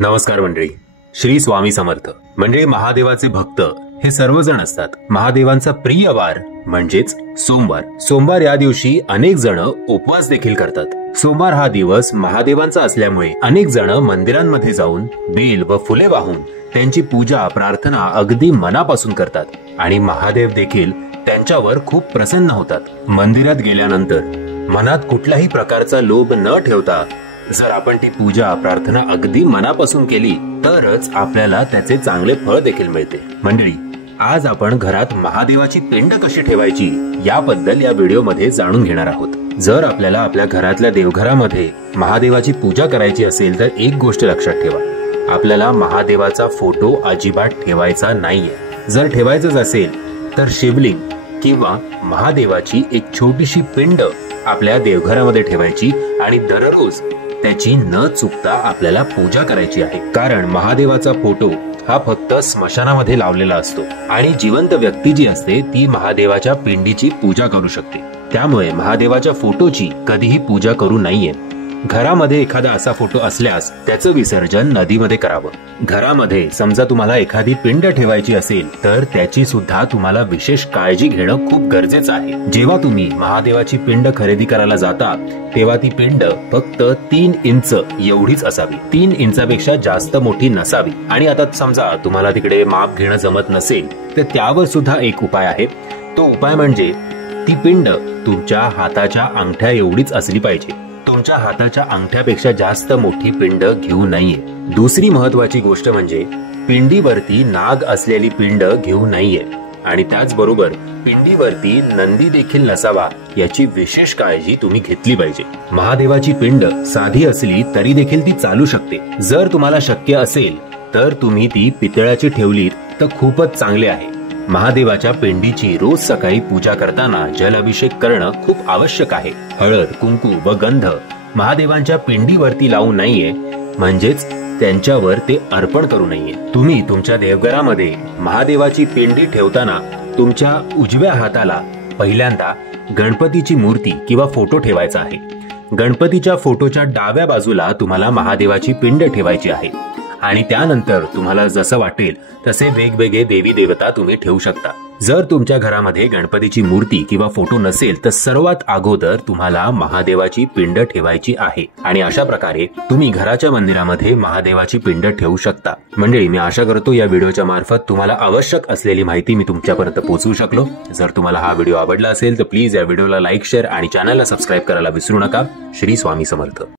नमस्कार मंडळी, श्री स्वामी समर्थ. मंडळी, महादेवाचे भक्त हे सर्वजण असतात. महादेवांचा प्रिय वार म्हणजेच सोमवार. सोमवार या दिवशी अनेक जण उपवास देखील करतात. सोमवार हा दिवस महादेवांचा असल्यामुळे अनेक जण मंदिरांमध्ये जाऊन बेल व फुले वाहून त्यांची पूजा प्रार्थना अगदी मनापासून करतात आणि महादेव देखील त्यांच्यावर खूप प्रसन्न होतात. मंदिरात गेल्यानंतर मनात कुठल्याही प्रकारचा लोभ न ठेवता जर आपण ती पूजा प्रार्थना अगदी मनापासून केली तरच आपल्याला त्याचे चांगले फळ देखील मिळते. मंडळी, आज आपण घरात महादेवाची पिंड कशी ठेवायची याबद्दल या व्हिडिओमध्ये जाणून घेणार आहोत. जर आपल्याला आपल्या घरातल्या देवघरामध्ये महादेवाची पूजा करायची असेल तर एक गोष्ट लक्षात ठेवा, आपल्याला महादेवाचा फोटो अजिबात ठेवायचा नाहीये. जर ठेवायचंच असेल तर शिवलिंग किंवा महादेवाची एक छोटीशी पिंड आपल्या देवघरामध्ये ठेवायची आणि दररोज त्याची न चुकता आपल्याला पूजा करायची आहे. कारण महादेवाचा फोटो हा फक्त स्मशानामध्ये लावलेला असतो आणि जिवंत व्यक्ती जी असते ती महादेवाच्या पिंडीची पूजा करू शकते. त्यामुळे महादेवाच्या फोटोची कधीही पूजा करू नये. घरामध्ये एखादा असा फोटो असल्यास त्याचं विसर्जन नदीमध्ये करावं. घरामध्ये समजा तुम्हाला एखादी पिंड ठेवायची असेल तर त्याची सुद्धा तुम्हाला विशेष काळजी घेणं खूप गरजेचं आहे. जेव्हा तुम्ही महादेवाची पिंड खरेदी करायला जाता तेव्हा ती पिंड फक्त 3 इंच एवढीच असावी. 3 इंचापेक्षा जास्त मोठी नसावी. आणि आता समजा तुम्हाला तिकडे माप घेणं जमत नसेल तर त्यावर सुद्धा एक उपाय आहे. तो उपाय म्हणजे ती पिंड तुमच्या हाताच्या अंगठ्या एवढीच असली पाहिजे. तुमच्या हाताच्या अंगठ्यापेक्षा जास्त मोठी पिंड घेऊ नये. दुसरी महत्वाची गोष्ट म्हणजे पिंडीवरती नाग असलेली पिंड घेऊ नये आणि त्याचबरोबर पिंडीवरती नंदी देखील नसावा याची विशेष काळजी तुम्ही घेतली पाहिजे. महादेवाची पिंड साधी असली तरी देखील ती चालू शकते. जर तुम्हाला शक्य असेल तर तुम्ही ती पितळाची ठेवलीत तर खूपच चांगले आहे. महादेवाच्या पिंडीची रोज सकाळी पूजा करताना जल अभिषेक करणं खूप आवश्यक आहे. हळद, कुंकू व गंध महादेवांच्या पिंडीवरती लावू नये, म्हणजेच त्यांच्यावर ते अर्पण करू नये. तुम्ही तुमच्या देवघरामध्ये महादेवाची पिंडी ठेवताना तुमच्या उजव्या हाताला पहिल्यांदा गणपतीची मूर्ती किंवा फोटो ठेवायचा आहे. गणपतीच्या फोटोच्या डाव्या बाजूला तुम्हाला महादेवाची पिंड ठेवायची आहे आणि त्यानंतर तुम्हाला जसं वाटेल तसे वेगवेगळे देवी देवता तुम्ही ठेवू शकता. जर तुमच्या घरामध्ये गणपतीची मूर्ती किंवा फोटो नसेल तर सर्वात अगोदर तुम्हाला महादेवाची पिंड ठेवायची आहे आणि अशा प्रकारे तुम्ही घराच्या मंदिरामध्ये महादेवाची पिंड ठेवू शकता. मंडळी, मी आशा करतो या व्हिडिओच्या मार्फत तुम्हाला आवश्यक असलेली माहिती मी तुमच्यापर्यंत पोहोचवू शकलो. जर तुम्हाला हा व्हिडिओ आवडला असेल तर प्लीज या व्हिडिओला लाईक, शेअर आणि चॅनलला सबस्क्राईब करायला विसरू नका. श्री स्वामी समर्थ.